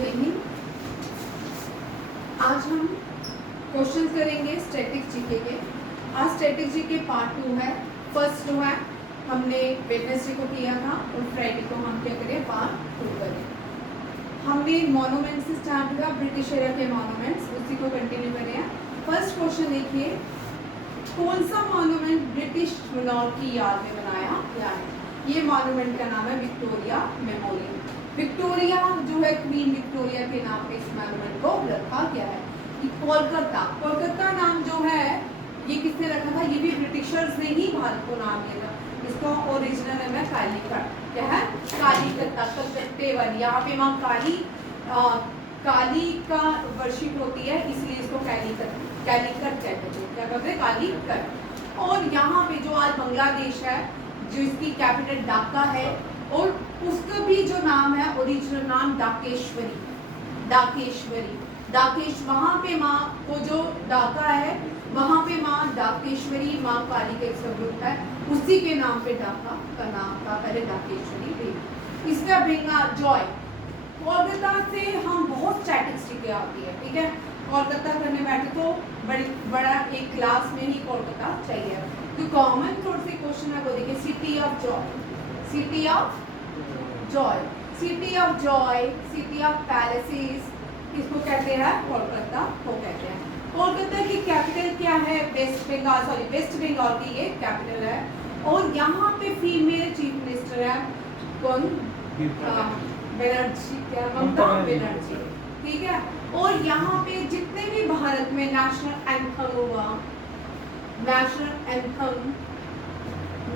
जय हिंद। आज हम क्वेश्चन करेंगे स्टैटिक जीके के। आज स्टैटिक जीके पार्ट 2 है। फर्स्ट जो है हमने वेडनेसडे को किया था और फ्राइडे को हम क्या करें, पार्ट 2 करें। हमने मॉन्यूमेंट से स्टार्ट किया, ब्रिटिश एरा के मॉन्यूमेंट्स, उसी को कंटिन्यू करें। फर्स्ट क्वेश्चन देखिए, कौन सा मॉन्यूमेंट ब्रिटिश monarch की याद में बनाया गया है? ये मॉन्यूमेंट का नाम है विक्टोरिया मेमोरियल। विक्टोरिया जो है क्वीन विक्टोरिया के नाम पे इस मॉन्यूमेंट को रखा गया है। कोलकाता नाम जो है ये किसने रखा था? ये भी ब्रिटिशर्स ने ही भारत को नाम दिया था। इसका ओरिजिनल नाम है कालीकट। क्या है? कालीकट्टा, कलकत्ते वाली। यहाँ पे माँ काली का वर्शिप होती है, इसलिए इसको कालीकट कहते थे। क्या कहते हैं? कालीकट। और यहाँ पे जो आज बांग्लादेश है, जो इसकी कैपिटल ढाका है, और उसका भी जो नाम है ओरिजिनल नाम डाकेश्वरी। वहाँ पे माँ को जो ढाका है, वहाँ पे माँ डाकेश्वरी, माँ काली का एक स्वरूप है, उसी के नाम पे ढाका का नाम था पहले, डाकेश्वरी देवी। इसका बंगाल जॉय। कोलकाता से हम बहुत स्टैटिस्टिक्स आती है, ठीक है। कोलकाता करने बैठे तो बड़ा एक क्लास में ही कोलकाता चाहिए। तो कॉमन थोड़े से क्वेश्चन है वो देखिए, city of Joy, city of palaces, किसको कहते हैं? कोलकाता को कहते हैं। कोलकाता की कैपिटल क्या है? वेस्ट बंगाल की ये कैपिटल है। और यहाँ पे फीमेल चीफ मिनिस्टर है कौन? बनर्जी, क्या? ममता बनर्जी, ठीक है। और यहाँ पे जितने भी भारत में नेशनल एंथम हुआ,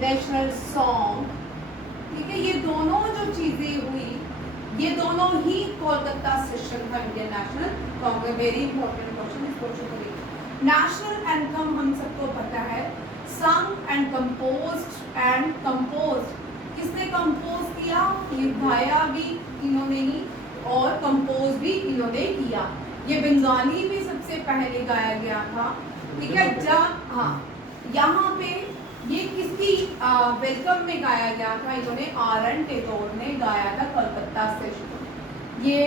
नेशनल सॉन्ग, ठीक है, ये दोनों जो चीजें हुई, ये दोनों ही कोलकाता सेशन था Indian national Congress. Very important question, इस क्वेश्चन को देखिए। नेशनल एंथम हम सबको पता है, संग एंड कंपोज्ड। किसने कंपोज किया? ये गाया भी इन्होंने ही और कंपोज भी इन्होंने किया। ये बंगाली में सबसे पहले गाया गया था, ठीक है। यहाँ पे ये किसकी वेलकम में गाया गया था? इन्होंने आर.एन. टैगोर ने गाया था कलकत्ता से। ये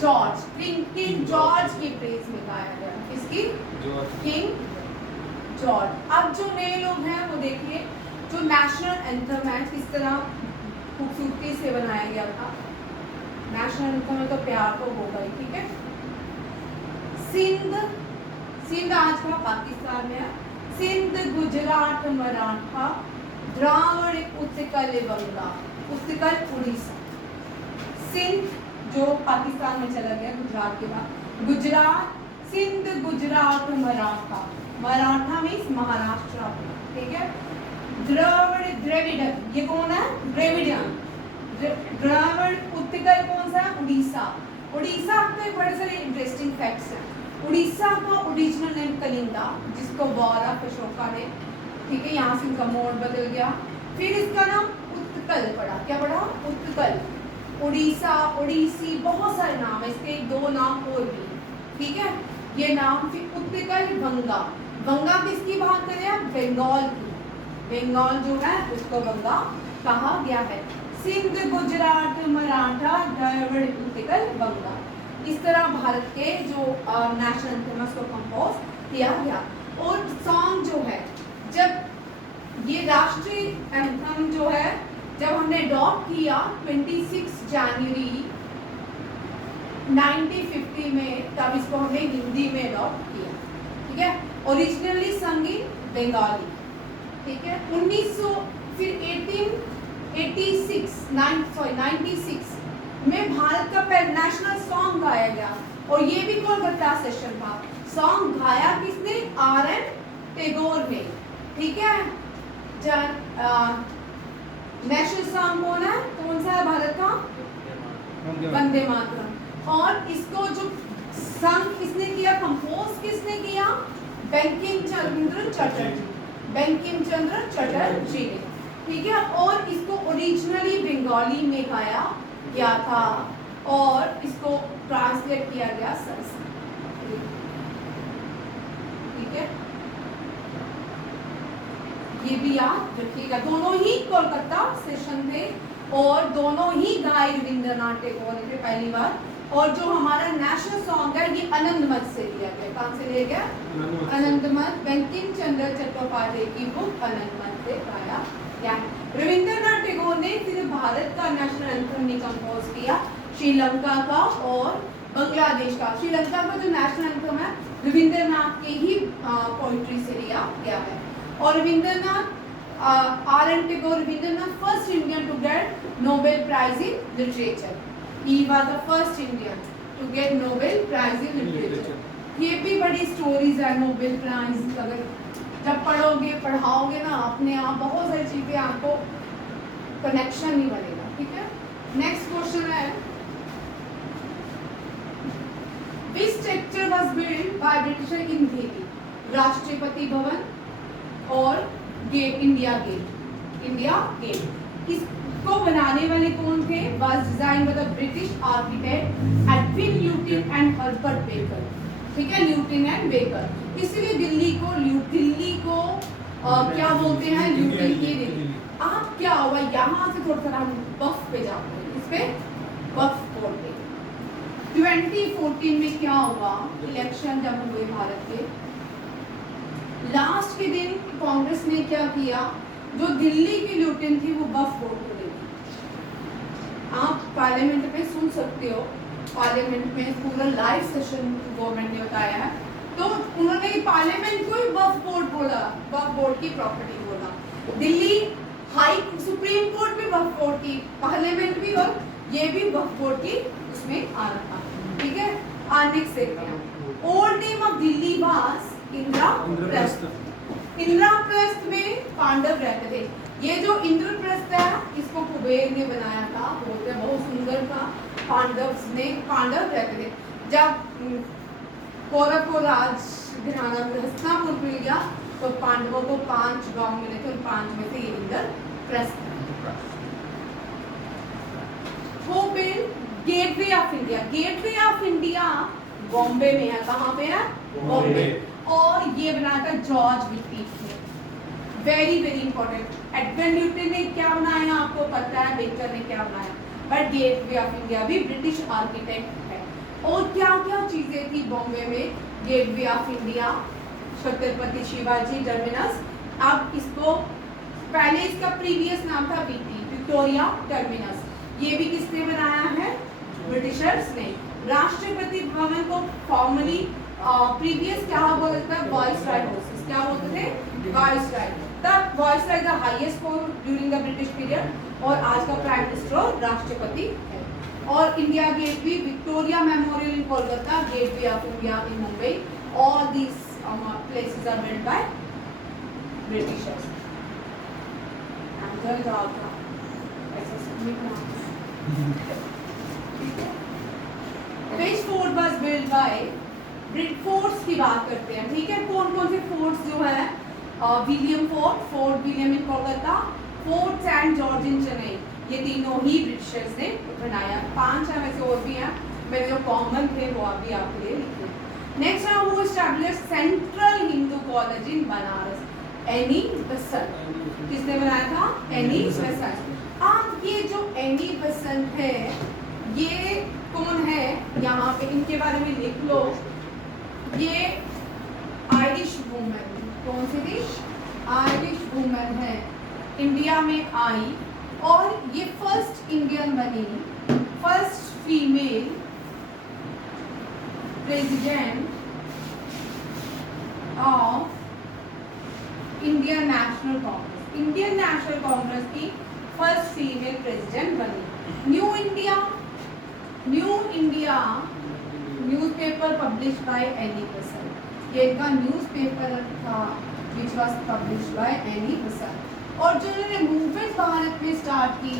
जॉर्ज किंग जॉर्ज की प्रेज में गाया गया। किसकी? King George. अब जो नए लोग हैं वो देखिए, जो नेशनल एंथम है किस तरह खूबसूरती से बनाया गया था। नेशनल एंथम में तो प्यार तो होगा ही, ठीक है। सिंध आज का पाकिस्तान में है। सिंध, गुजरात, मराठा, द्राविड़, उत्कल, बंगा, उत्कल उड़ीसा। सिंध जो पाकिस्तान में चला गया गुजरात के बाद, गुजरात, सिंध, गुजरात, मराठा मीन्स महाराष्ट्र, ठीक है। द्रविड़, ये कौन है? द्रविडियन। द्राविड़, उत्कल कौन सा? उड़ीसा आपको एक बड़े सारे इंटरेस्टिंग फैक्ट्स हैं। उड़ीसा का ओरिजिनल नेम कलिंगा, जिसको वॉर ऑफ अशोका ने, ठीक है, यहाँ से इनका मोड बदल गया। फिर इसका नाम उत्कल पड़ा। क्या पड़ा? उत्कल। उड़ीसा, उड़ीसी, बहुत सारे नाम है इसके, 2 नाम और भी, ठीक है। ये नाम फिर उत्कल, बंगा किसकी बात करें? बंगाल की। बंगाल जो है उसको बंगा कहा गया है। सिंध, गुजरात, मराठा, द्रविड़, उत्कल, बंगा। इस तरह भारत के जो नेशनल एंथम को कंपोज किया गया। और सॉन्ग जो है, जब ये राष्ट्रीय एंथम जो है, जब हमने अडॉप्ट किया 26 जनवरी 1950 में, तब इसको हमने हिंदी में अडॉप्ट किया, ठीक है। ओरिजिनली संगी बंगाली, ठीक है। 1986 में भारत का पहला नेशनल सॉन्ग गाया गया, और ये भी कोलकाता सेशन था। सॉन्ग गाया किसने? आर.एन. टैगोर ने, ठीक है। नेशनल सॉन्ग कौन है? कौन सा है भारत का? वंदे मातरम। और इसको जो संग किसने किया, कंपोज किसने किया? बंकिम चंद्र चटर्जी ने, ठीक है। और इसको ओरिजिनली बंगाली में गाया गया था, और इसको ट्रांसलेट किया गया संस्कृत, ठीक है। ये भी याद रखिएगा। दोनों ही कोलकाता सेशन थे, और दोनों ही गाए रविंद्रनाथ टैगोर ने पहली बार। और जो हमारा नेशनल सॉन्ग है ये आनंदमठ से लिया गया। कहाँ से लिया गया? आनंदमठ, बंकिम चंद्र चट्टोपाध्याय की बुक आनंदमठ से गाया गया। रविंद्रनाथ टैगोर ने सिर्फ भारत का नेशनल एंथम नहीं कंपोज किया, श्रीलंका का और बांग्लादेश का। श्रीलंका का जो नेशनल एंथम है रविंद्रनाथ के ही पोइट्री से लिया गया है। और Rabindranath R.N. Tagore, Rabindranath, first Indian to get Nobel Prize in Literature. He was the first Indian to get Nobel Prize in Literature. ये भी बड़ी स्टोरीज है नोबेल प्राइज। अगर जब पढ़ोगे पढ़ाओगे ना अपने आप बहुत सारी चीजें आपको कनेक्शन नहीं बनेगा। ठीक है, नेक्स्ट क्वेश्चन है Which structure was built by Britisher in Delhi? Rashtrapati Bhavan और गेट, इंडिया गेट। इसको बनाने वाले कौन थे? Was designed by the British architect Edwin Lutyens and Herbert Baker। ठीक है, ल्यूटिन एंड बेकर। इसलिए दिल्ली को क्या बोलते हैं? ल्यूटिन की दिल्ली। आप क्या हुआ यहाँ से थोड़ा सा हम वक्फ पे जाते हैं, इस पे वक्फ बोर्ड पे 2014 में क्या हुआ? इलेक्शन जब हुए भारत के लास्ट के दिन कांग्रेस ने क्या किया? जो दिल्ली की ल्यूटिन थी वो वक्फ बोर्ड को दे दी। आप पार्लियामेंट में सुन सकते हो, पार्लियामेंट में पूरा लाइव सेशन गवर्नमेंट ने बताया है। तो उन्होंने पार्लियामेंट को ही वक्फ बोर्ड बोला, वक्फ बोर्ड की प्रॉपर्टी बोला। दिल्ली हाई सुप्रीम कोर्ट भी वक्फ बोर्ड की, पार्लियामेंट भी और ये भी वक्फ बोर्ड की उसमें आ रहा। ठीक है, नेक्स्ट देखते हैं। Old name of Delhi was Indraprastha. Indraprastha में पांडव रहते थे। ये जो इंद्रप्रस्थ है इसको कुबेर ने बनाया था, बोलते बहुत सुंदर था। पांडव रहते थे। जब कौरव को राज घराना हस्तिनापुर मिल गया तो पांडवों को 5 गांव मिले थे, उन 5 में से ये Indraprastha. Who built gateway of India? Gateway of India Bombay में है। कहाँ पे है? बॉम्बे। और ये बनाया था जॉर्ज विटिट ने। Very very important. Edwin lutein ने क्या बनाया आपको पता है, बेकर ने क्या बनाया, बट गेटवे ऑफ इंडिया भी ब्रिटिश आर्किटेक्ट है। और क्या क्या चीजें थी बॉम्बे में? Gateway of India, Chhatrapati Shivaji terminus. अब इसको पहले इसका प्रीवियस नाम था विक्टोरिया टर्मिनस। ये भी किसने बनाया है? ब्रिटिशर्स ने। राष्ट्रपति भवन को फॉर्मली प्रीवियस क्या बोलते हैं? Viceroy houses. क्या बोलते थे? वाइसराय। तब viceroy the highest post during the British period और आज का प्राइम मिनिस्टर और राष्ट्रपति है। और इंडिया गेट भी, Victoria memorial in Kolkata, gateway of India in Mumbai, all these places are built by Britishers. Which fort was built by forts की बात करते हैं। ठीक है, कौन कौन से फोर्ट्स जो है? विलियम फोर्ट, फोर्ट विलियम इन कोलकाता, फोर्ट सेंट जॉर्ज इन चेन्नई। ये तीनों ही ब्रिटिशर्स ने बनाया। 5 है, वैसे और भी हैं, मैंने जो कॉमन थे वो अभी आपके लिए लिखे। नेक्स्ट है who established central Hindu college in Banaras? Annie Besant. किसने बनाया था? Annie Besant. आप ये जो एनी बेसेंट है ये कौन है? यहाँ पे इनके बारे में लिख लो। ये आयरिश वुमेन, कौन सी थी? आयरिश वुमेन है, इंडिया में आई और ये फर्स्ट इंडियन बनी, first female president of Indian national Congress. Indian national Congress की फर्स्ट फीमेल प्रेसिडेंट बनी। New India newspaper published by Annie Besant. ये इनका न्यूज़पेपर था which was published by Annie Besant. और जो इन्होंने मूवमेंट भारत में स्टार्ट की,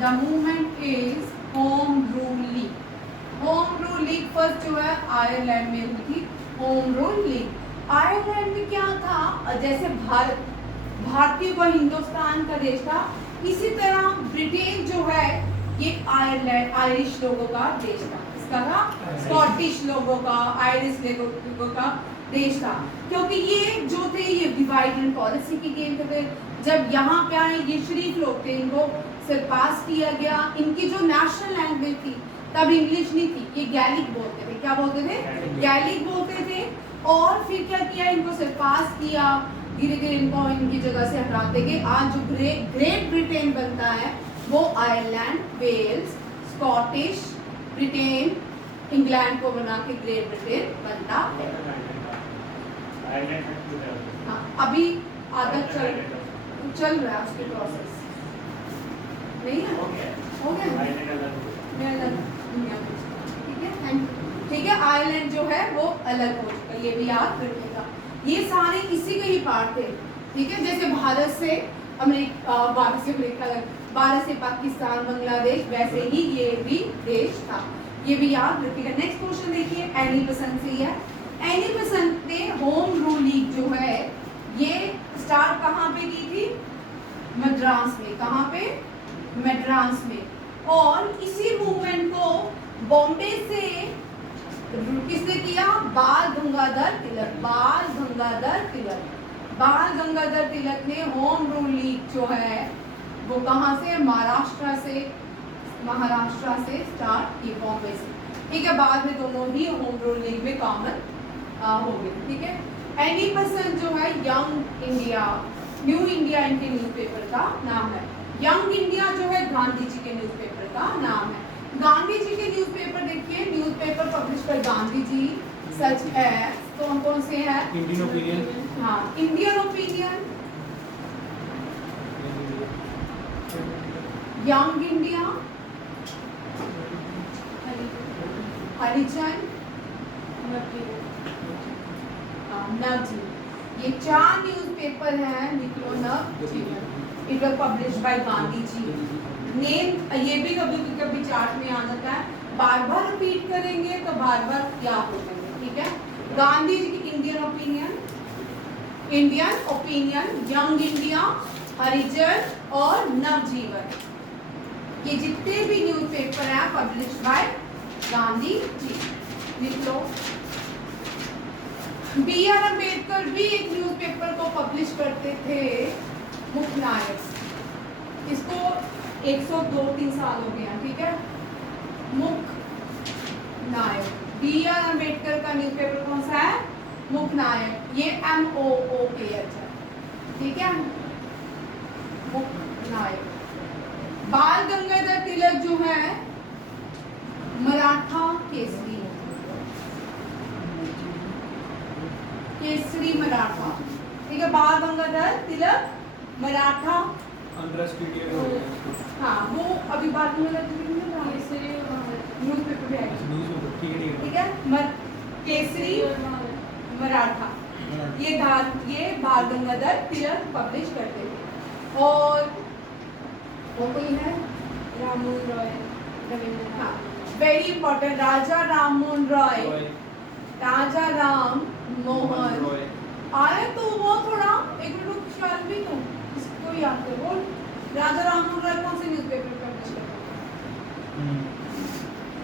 the movement is home rule league. Home rule league first जो है आयरलैंड में हुई थी। होम रूल लीग आयरलैंड में क्या था? जैसे भारतीय को हिंदुस्तान का देश था, इसी तरह ब्रिटेन जो है ये आयरलैंड आयरिश लोगों का देश था। इसका था स्कॉटिश लोगों का, आयरिश लोगों का देश था। क्योंकि ये जो थे ये डिवाइड एंड पॉलिसी की गेम थे। जब यहाँ पे आए ये शरीफ लोग थे, इनको सरपास किया गया। इनकी जो नेशनल लैंग्वेज थी तब इंग्लिश नहीं थी, ये गैलिक बोलते थे। क्या बोलते थे? गैलिक बोलते थे। और फिर क्या किया, इनको सरपास किया, धीरे धीरे इनको इनकी जगह से हटाते गए। आज जो ग्रेट ब्रिटेन बनता है वो Ireland, Wales, Scottish, Britain, England को बना के ग्रेट ब्रिटेन बनता है। हाँ, अभी आधा चल रहा है उसकी प्रोसेस, नहीं है? हो गया। ठीक है, आयरलैंड जो है वो अलग हो चुका, ये भी याद रखिएगा। ये सारे इसी के ही पार्ट थे। ठीक है, जैसे भारत से अमेरिका, भारत से पाकिस्तान, बांग्लादेश, वैसे ही ये भी देश था। ये भी याद रखिएगा। नेक्स्ट क्वेश्चन देखिए, एनी बेसेंट से है। एनी बेसेंट ने होम रूल लीग जो है ये स्टार्ट कहाँ पे की थी? मद्रास में। कहाँ पे? मद्रास में। और इसी मूवमेंट को बॉम्बे से किसने किया? बाल गंगाधर तिलक। बाल गंगाधर तिलक ने होम रूल लीग जो है वो कहाँ से? महाराष्ट्र से स्टार्ट की, बॉम्बे से। ठीक है, बाद में दोनों ही होम रूल लीग में कॉमन हो गए। ठीक है, एनी बेसेंट जो है यंग इंडिया, न्यू इंडिया इनके न्यूज़पेपर का नाम है। यंग इंडिया जो है गांधी जी के न्यूज़पेपर का नाम है। गांधी जी के न्यूज़पेपर देखिए, न्यूज़पेपर पब्लिश कर गांधी जी, सच है। तो कौन से हैं? Indian Opinion. हाँ, Indian Opinion, Young India, Harijan, Navjivan. ये 4 न्यूज़पेपर हैं। निकलो Navjivan, it was publish by Gandhi ji. Name ये भी कभी कभी चार्ट में आ जाता है, बार बार रिपीट करेंगे तो बार बार याद हो जाएंगे। ठीक है, गांधी जी की इंडियन ओपिनियन, यंग इंडिया, हरिजन और नवजीवन, ये जितने भी न्यूज़पेपर हैं पब्लिश बाय गांधी जी। लिख लो। बी आर अम्बेडकर भी एक न्यूज़पेपर को पब्लिश करते थे, मुखनायक। इसको 102-3 साल हो गया। ठीक है, मुखनायक। बी आर अम्बेडकर का न्यूज़पेपर कौन सा है? मुखनायक। ये MOOKH है। ठीक है, मुखनायक। बाल गंगाधर तिलक जो है मराठा केसरी मराठा। ठीक है, बाल गंगाधर तिलक मराठा। हाँ, वो अभी बात में न्यूज़पेपर भी आएगा। ठीक है, केसरी मराठा, ये बाल गंगाधर तिलक पब्लिश करते थे। और वो कोई है? राममोहन रॉय, हाँ, वेरी इंपॉर्टेंट, राजा राममोहन रॉय। राजा राम मोहन आया तो वो थोड़ा एक मिनट ख्याल भी तो इसको याद करो। बोल, राजा राममोहन रॉय कौन से न्यूज़पेपर पब्लिश करते हैं?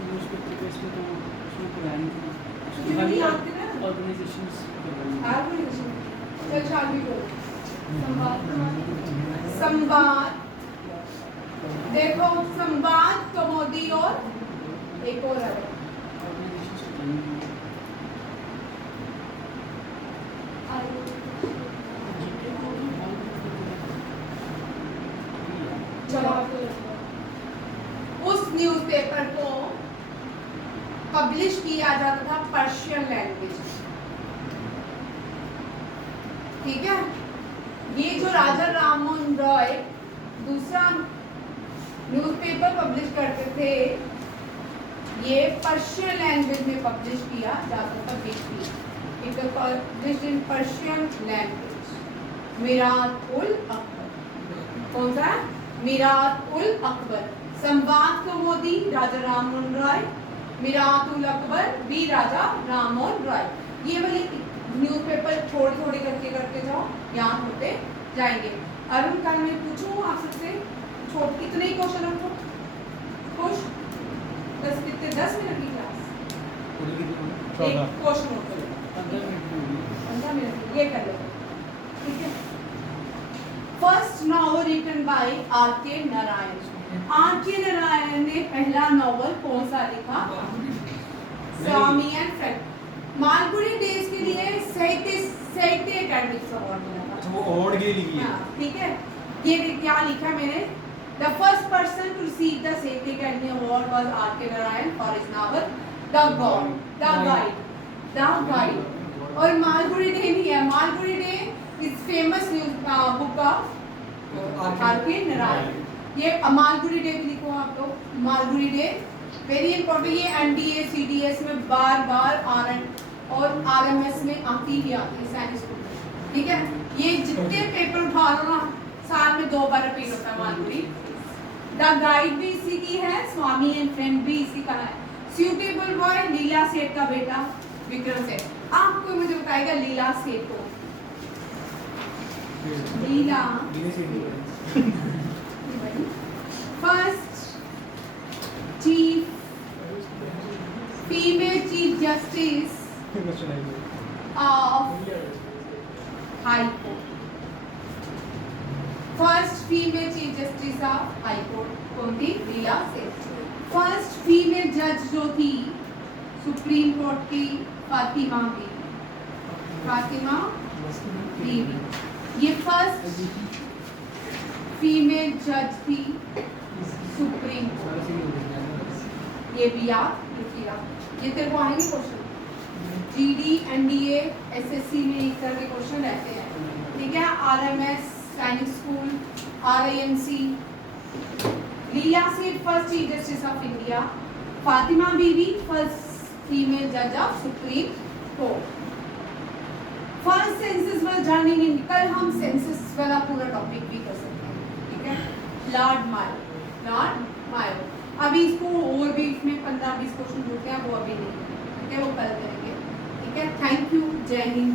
न्यूज़पेपर पे इसमें तो उसमें पुरानी थी, याद थी ना? ऑर्गेनाइजेशंस। चल चाल भी बोल। संवाद, देखो संवाद, कमोदी और एक और है। उस न्यूज़पेपर को पब्लिश किया जाता था पर्शियन लैंग्वेज। ठीक है, ये जो राजा राममोहन रॉय दूसरा न्यूज़पेपर पब्लिश करते थे, ये पर्शियन लैंग्वेज में पब्लिश किया जाता था। It was published in Persian language. Mirat ul Akbar, कौन सा है? मिरात उल अकबर। संवाद कमोदी राजा राममोहन रॉय, मिरात उल अकबर भी राजा राममोहन रॉय। ये वाली न्यूज़पेपर थोड़ी थोड़ी करके करते जाओ, याद होते जाएंगे। अरुण, कल मैं पूछूं आप सबसे, कितने ही क्वेश्चन आपको? खुश? 10 मिनट की क्लास, एक क्वेश्चन होता है 15 मिनट, ये कर लो। ठीक है, first novel written by R.K. Narayan. R K. Narayan ने पहला नॉवल कौन सा लिखा? Swami and friend. Malgudi days के लिए साहित्य अकादमी अवार्ड मिला था। अच्छा, वो अवार्ड के लिए लिखी है। हाँ, ठीक है। ये क्या लिखा मैंने? The first person to receive the Sahittya Academy Award was R.K. Narayan for his novel The God, The Guide, The Guide. और मालगुडी डे नहीं है। Malgudi day is famous book of R.K. Narayan। ये मालगुडी डे भी लिखो आप लोग। Malgudi day very important. ये NDA CDS में बार और आरएमएस में आती ही आती है साइंस स्कूल में, ठीक है। ये जितने पेपर उठा लो ना, साल में 2 बार रिपीट होता है मालगुडी। द गाइड भी इसी की है, स्वामी एंड फ्रेंड भी इसी का है। सूटेबल बॉय लीला सेठ का बेटा विक्रम सेठ। आपको मुझे बताएगा लीला सेठ को। Leila first chief female chief justice of high court. First female chief justice of high court कौन थी? लीला सेठ। फर्स्ट फीमेल जज जो थी सुप्रीम कोर्ट की फातिमा बीवी। ये फर्स्ट फीमेल जज थी सुप्रीम कोर्ट। ये भी याद रखिएगा, ये तेरे को आएंगे क्वेश्चन। जीडी एनडीए एसएससी में इस तरह के क्वेश्चन रहते हैं, ठीक है। आरएमएस सैनिक school RIMC. Leila Seth first chief justice of India. Fatima Beevi first female जज of Supreme Court. First census was done in India. कल हम सेंसस वाला पूरा टॉपिक भी कर सकते हैं, ठीक है। लॉर्ड मायो। अभी इसको और भी इसमें 15-20 क्वेश्चन होते हैं, वो अभी नहीं, ठीक है, वो कल करेंगे, ठीक है। Thank you. जय हिंद।